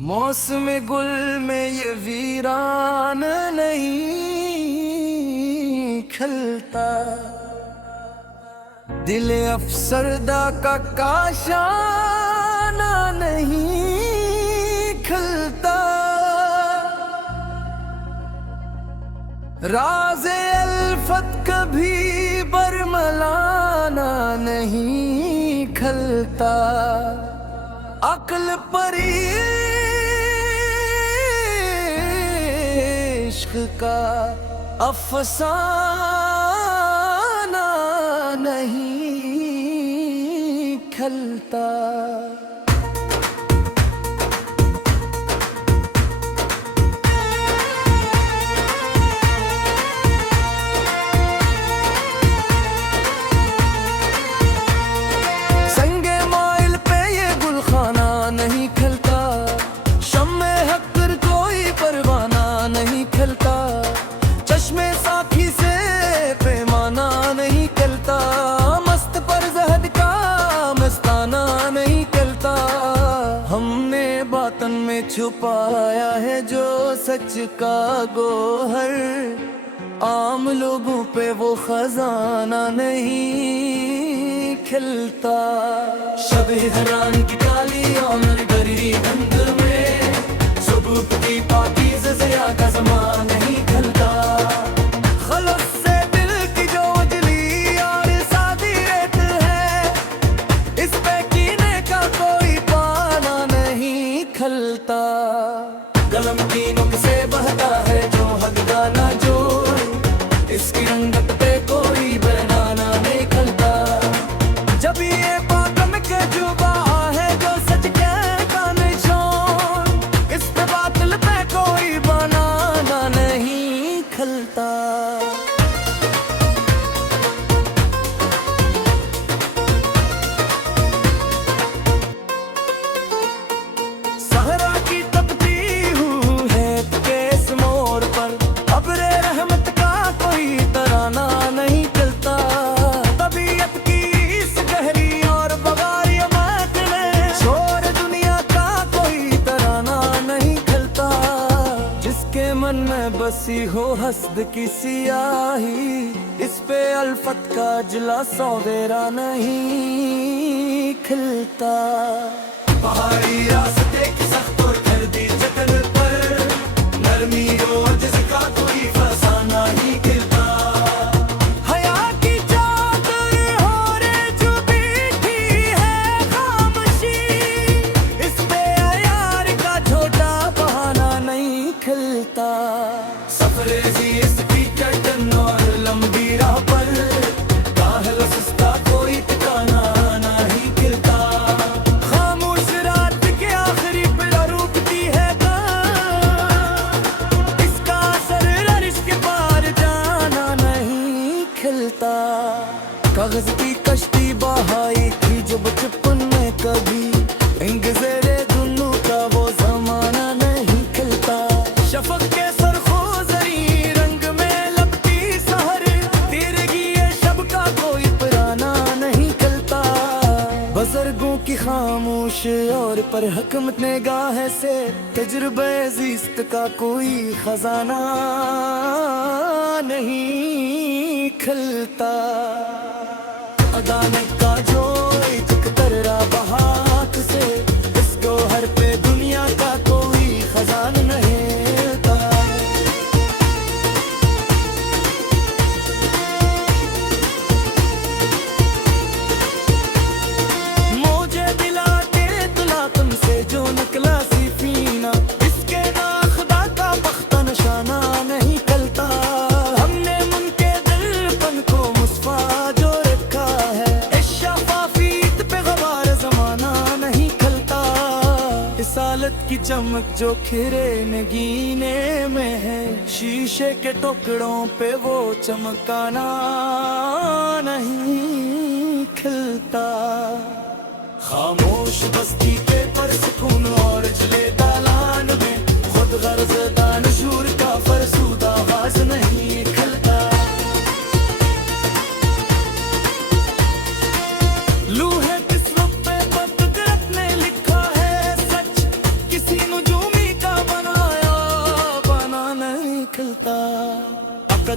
मौसम गुल में ये वीरान नहीं खलता, दिल अफसरदा का काशाना नहीं खलता। राज़े अल्फत कभी बरमलाना नहीं खलता। अक्ल परी इश्क का अफसाना नहीं खलता। संगे माइल पे ये गुलखाना नहीं खलता, शम्मे हक्कर कोई परवाना नहीं खलता। चश्मे साखी से पैमाना नहीं खलता, मस्त पर जहद का मस्ताना नहीं खलता। हमने बातन में छुपाया है जो सच का गोहर, आम लोगों पे वो खजाना नहीं खिलता। शब हरान की काली और गरीरी गंध में सुबह की पाकीज़ ज़िया का ज़मान नहीं खलता। खलस से दिल की जो उजली और सादी रेत है, इस पे कीने का कोई पाना नहीं खलता। कलम की नुक से बहता है जो हद गाना जो, इसकी रंगत पे कोई बनाना नहीं खलता। जब ये बातन के जुबा है जो सच कहता निशान, इस पे बातिल पे कोई बनाना नहीं खलता। सहरा की तपती हूँ है केस मोड़ पर, अबरे रहमत का कोई तराना नहीं चलता। तबीयत की इस गहरी और बगारी महक में शोर दुनिया का कोई तराना नहीं खलता। जिसके मन में बसी हो हस्द की सियाही, इस पे अल्फत का जिला सौवेरा नहीं खिलता। पहाड़ी रास्ते की सख्त और कर दी चकन पर, नरमी और जिसका कोई फसाना नहीं खिलता। हया की चादर हो रे जो बैठी है खामोशी, इस पे यार का छोटा बहाना नहीं खिलता। सफरे जी इसकी चटन और लंबी राह पर, काहल सस्ता कोई ठिकाना नहीं खिलता। खामोश रात के आखिरी पिला रूपती है इसका असर रिश्क के पार जाना नहीं खिलता। कागज की कश्ती बहाई थी जो बचपन में कभी, इंगज़ेरे दुनू का वो जमाना नहीं खिलता। शफक के सरखोजरी रंग में लगती सहर, तेरगी ये शब का कोई पुराना नहीं खिलता। बुजुर्गों की खामोश और पर हकमत निगाह से, तजुर्बे ज़िस्त का कोई खजाना नहीं खिलता। अदाने का जो एक तर्रा बहाक से, इसको हर पे दुनिया का कोई खजाना नहीं खिलता। मुझे दिला के तुला तुमसे जो निकला सीफीना, इसके नाखदा का बख्ता निशाना नहीं खलता। हमने मुनके दिलपन को मुस्फा जो रखा है, इस शफाफीत पे गवार जमाना नहीं खलता। इस हालत की चमक जो खिरे नगीने में है, शीशे के टुकड़ों पे वो चमकाना नहीं खिलता। खामोश बस्ती पे पर सुकून और जले दालान में, खुद गर्ज दानशूर का फरसूदा आवाज नहीं खलता। लूहे किस्मत पे बदगरत ने लिखा है सच, किसी नु जो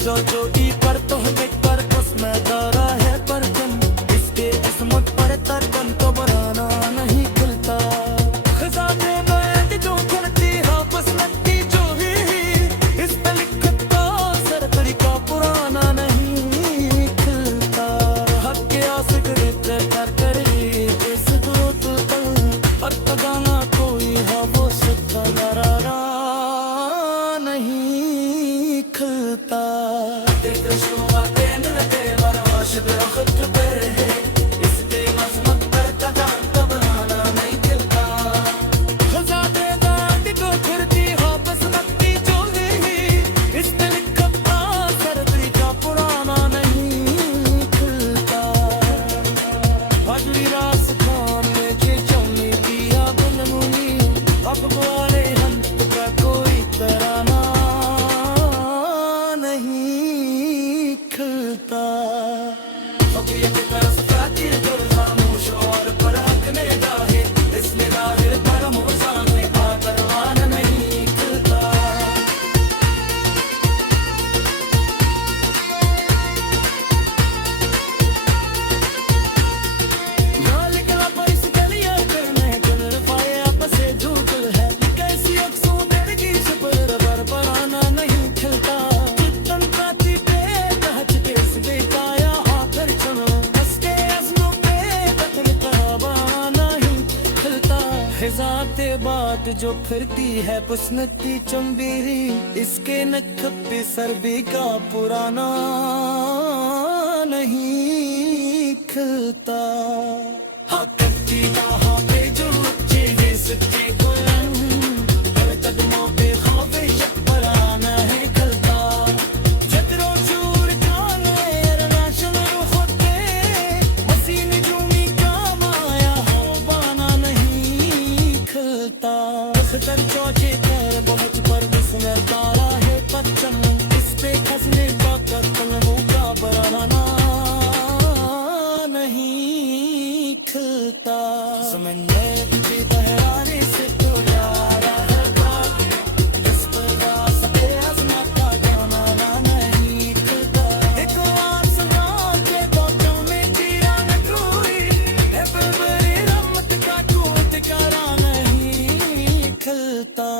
जो चोटी पर तो देख कर उसमें दौरा है परचम, इसके इसमत पर तरपन तो बनाना नहीं खुलता। खजाने बैठ जो करती आपस लगती जो ही, इस पे लिखता सर तरीका पुराना नहीं खिलता। हक के आशिक रहते कर करी इस दूत पर तगाना कोई है वो सिद्धा दरारा नहीं खिलता। जाते बात जो फिरती है पुसनती चंबेरी, इसके नख पे सरबी का पुराना नहीं खिलता। हाँ करती हाँ पे जो चेहरे सच्चे बुलंद, कदमों पे खावे शक पराना है खिलता। जतरो चूर खाने अरनाशल रुखते, मसीन जूमी का माया हो बाना नहीं खिलता। अख्तर चौचे कर बहुत पर जिसमें तारा है पच्चन, इस पे खसने का कलमों का बराना नहीं खिलता। समंदर की बहराने से तो यारा है बात, इस पर रास्ते आज़मा का जाना नहीं खिलता। एक बार सुना के बातों में जीरा न कोई, है बड़ी रहमत का टूट करा नहीं खिलता।